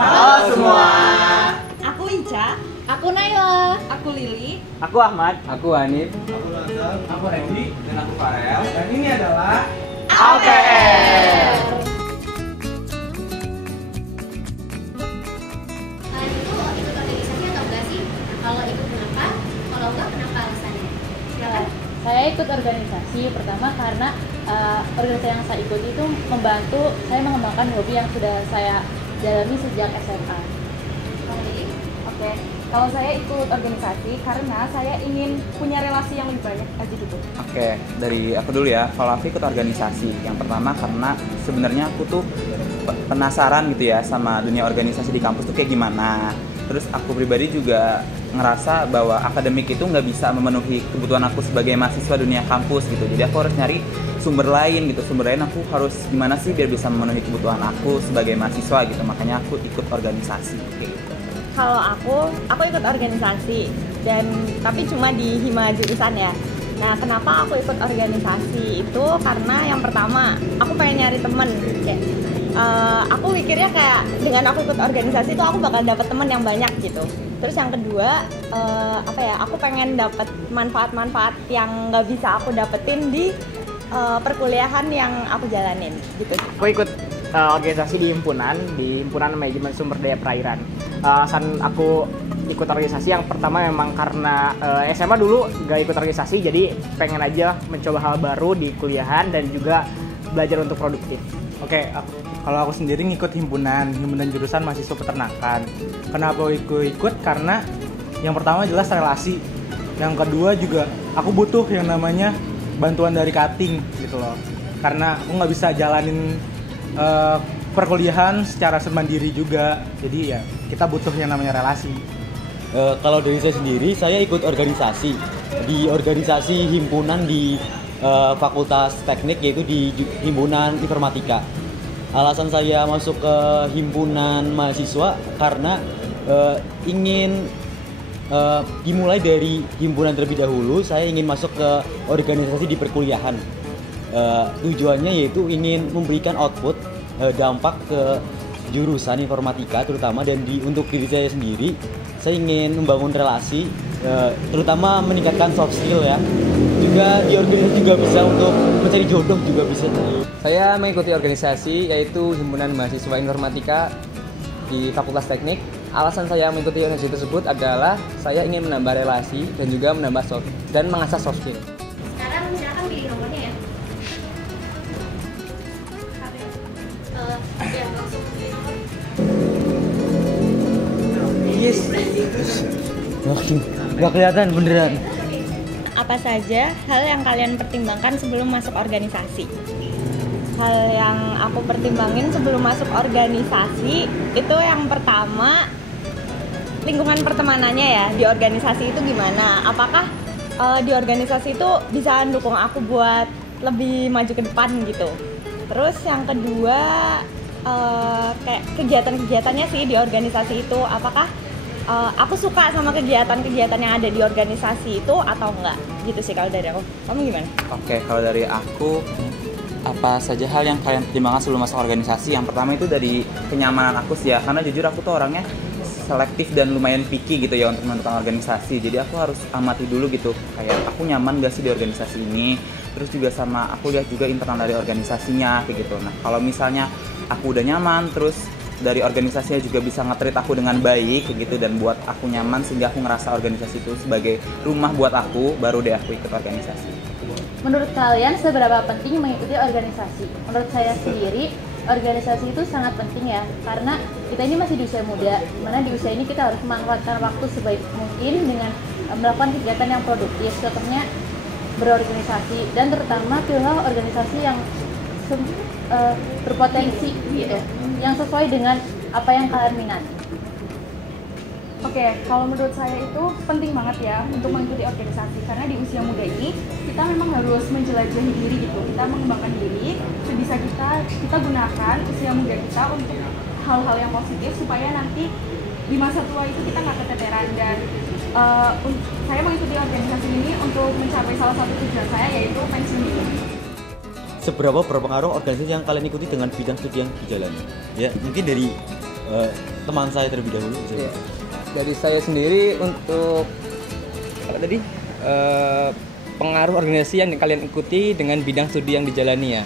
Halo semua. Aku Ica. Aku Naila. Aku Lili. Aku Ahmad. Aku Hanif. Aku Nazar. Aku Randy. Dan aku Farel. Dan ini adalah AUTR. Kalian itu ikut organisasi atau enggak sih? Kalau ikut kenapa? Kalau enggak kenapa alasannya? Silakan. Saya ikut organisasi pertama karena organisasi yang saya ikuti itu membantu saya mengembangkan hobi yang sudah saya jalani sejak SMA. Oke. Kalau saya ikut organisasi karena saya ingin punya relasi yang lebih banyak aja gitu. Oke, dari aku dulu ya. Kalau aku ikut organisasi, yang pertama karena sebenarnya aku tuh penasaran gitu ya sama dunia organisasi di kampus tuh kayak gimana. Terus aku pribadi juga ngerasa bahwa akademik itu nggak bisa memenuhi kebutuhan aku sebagai mahasiswa dunia kampus gitu. Jadi aku harus nyari sumber lain gitu. Sumber lain aku harus gimana sih biar bisa memenuhi kebutuhan aku sebagai mahasiswa gitu. Makanya aku ikut organisasi. Gitu. Kalau aku ikut organisasi tapi cuma di hima jurusan ya. Nah, kenapa aku ikut organisasi itu karena yang pertama aku pengen nyari temen. Aku mikirnya kayak dengan aku ikut organisasi itu aku bakal dapet temen yang banyak gitu. Terus yang kedua aku pengen dapet manfaat-manfaat yang nggak bisa aku dapetin di perkuliahan yang aku jalanin gitu. Aku ikut organisasi di himpunan manajemen sumber daya perairan. Alasan aku ikut organisasi yang pertama memang karena SMA dulu gak ikut organisasi, jadi pengen aja mencoba hal baru di kuliahan dan juga belajar untuk produktif. Oke, kalau aku sendiri ngikut himpunan jurusan mahasiswa peternakan. Kenapa aku ikut? Karena yang pertama jelas relasi. Yang kedua juga aku butuh yang namanya bantuan dari cutting gitu loh. Karena aku nggak bisa jalanin perkuliahan secara mandiri juga. Jadi ya kita butuh yang namanya relasi. Kalau dari saya sendiri, saya ikut organisasi di organisasi himpunan di Fakultas Teknik, yaitu di himpunan informatika. Alasan saya masuk ke himpunan mahasiswa karena ingin dimulai dari himpunan terlebih dahulu. Saya ingin masuk ke organisasi di perkuliahan. Tujuannya yaitu ingin memberikan output dampak ke jurusan informatika terutama, dan untuk diri saya sendiri saya ingin membangun relasi, terutama meningkatkan soft skill ya. Juga di organisasi juga bisa untuk mencari jodoh juga bisa. Saya mengikuti organisasi yaitu Himpunan Mahasiswa Informatika di Fakultas Teknik. Alasan saya mengikuti organisasi tersebut adalah saya ingin menambah relasi dan juga menambah mengasah soft skill. Sekarang silakan pilih nomornya ya. Ya, langsung pilih nomor. Yes. Waduh, nggak kelihatan beneran. Apa saja hal yang kalian pertimbangkan sebelum masuk organisasi? Hal yang aku pertimbangin sebelum masuk organisasi itu yang pertama lingkungan pertemanannya ya. Di organisasi itu gimana? Apakah di organisasi itu bisa mendukung aku buat lebih maju ke depan gitu? Terus yang kedua kayak kegiatan-kegiatannya sih di organisasi itu, apakah aku suka sama kegiatan-kegiatan yang ada di organisasi itu atau enggak gitu sih kalau dari aku. Kamu gimana? Oke, kalau dari aku, apa saja hal yang kalian pertimbangkan sebelum masuk organisasi? Yang pertama itu dari kenyamanan aku sih ya, karena jujur aku tuh orangnya selektif dan lumayan picky gitu ya untuk menentukan organisasi. Jadi aku harus amati dulu gitu, kayak aku nyaman gak sih di organisasi ini. Terus juga sama aku lihat juga internal dari organisasinya kayak gitu. Nah, kalau misalnya aku udah nyaman, terus dari organisasinya juga bisa nge-treat aku dengan baik kayak gitu, dan buat aku nyaman sehingga aku ngerasa organisasi itu sebagai rumah buat aku, baru deh aku ikut organisasi. Menurut kalian seberapa penting mengikuti organisasi? Menurut saya sendiri, organisasi itu sangat penting ya, karena kita ini masih di usia muda, dimana di usia ini kita harus memanfaatkan waktu sebaik mungkin dengan melakukan kegiatan yang produktif, contohnya berorganisasi, dan terutama pilihlah organisasi yang berpotensi gitu, yang sesuai dengan apa yang kalian minati. Oke, kalau menurut saya itu penting banget ya untuk mengikuti organisasi, karena di usia muda ini kita memang harus menjelajahi diri gitu, kita mengembangkan diri, sebisa kita gunakan usia muda kita untuk hal-hal yang positif supaya nanti di masa tua itu kita nggak keteteran. Dan saya mengikuti organisasi ini untuk mencapai salah satu tujuan saya, yaitu pensiun dini. Seberapa berpengaruh organisasi yang kalian ikuti dengan bidang studi yang dijalani? Ya, mungkin dari teman saya terlebih dahulu. Iya. Dari saya sendiri untuk apa tadi pengaruh organisasi yang kalian ikuti dengan bidang studi yang dijalani ya.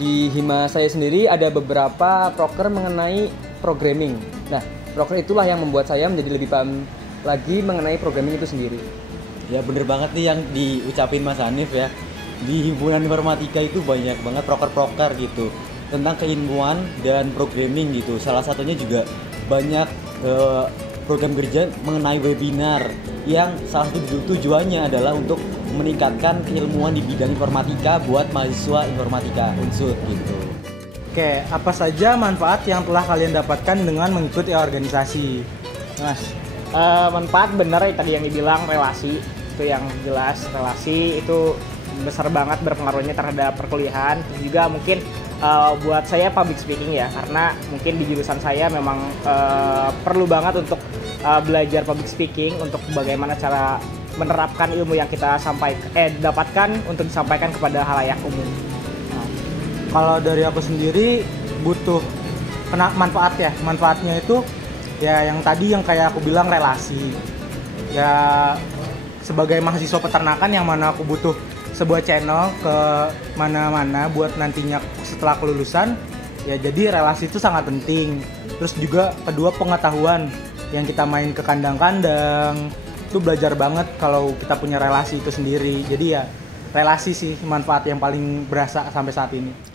Di Hima saya sendiri ada beberapa proker mengenai programming. Nah, proker itulah yang membuat saya menjadi lebih paham lagi mengenai programming itu sendiri. Ya bener banget nih yang diucapin Mas Hanif ya. Di himpunan informatika itu banyak banget proker-proker gitu tentang keilmuan dan programming gitu. Salah satunya juga banyak program kerja mengenai webinar yang salah satu tujuannya adalah untuk meningkatkan keilmuan di bidang informatika buat mahasiswa informatika Unsur gitu. Oke, apa saja manfaat yang telah kalian dapatkan dengan mengikuti organisasi? Mas. Manfaat bener tadi yang dibilang relasi, itu yang jelas relasi itu besar banget berpengaruhnya terhadap perkuliahan. Terus juga mungkin buat saya public speaking ya, karena mungkin di jurusan saya memang perlu banget untuk belajar public speaking untuk bagaimana cara menerapkan ilmu yang kita dapatkan untuk disampaikan kepada halayak umum. Nah, kalau dari aku sendiri butuh manfaat ya. Manfaatnya itu ya yang tadi yang kayak aku bilang relasi. Ya sebagai mahasiswa peternakan yang mana aku butuh sebuah channel ke mana-mana buat nantinya setelah kelulusan, ya jadi relasi itu sangat penting. Terus juga kedua pengetahuan, yang kita main ke kandang-kandang itu belajar banget kalau kita punya relasi itu sendiri. Jadi ya relasi sih manfaat yang paling berasa sampai saat ini.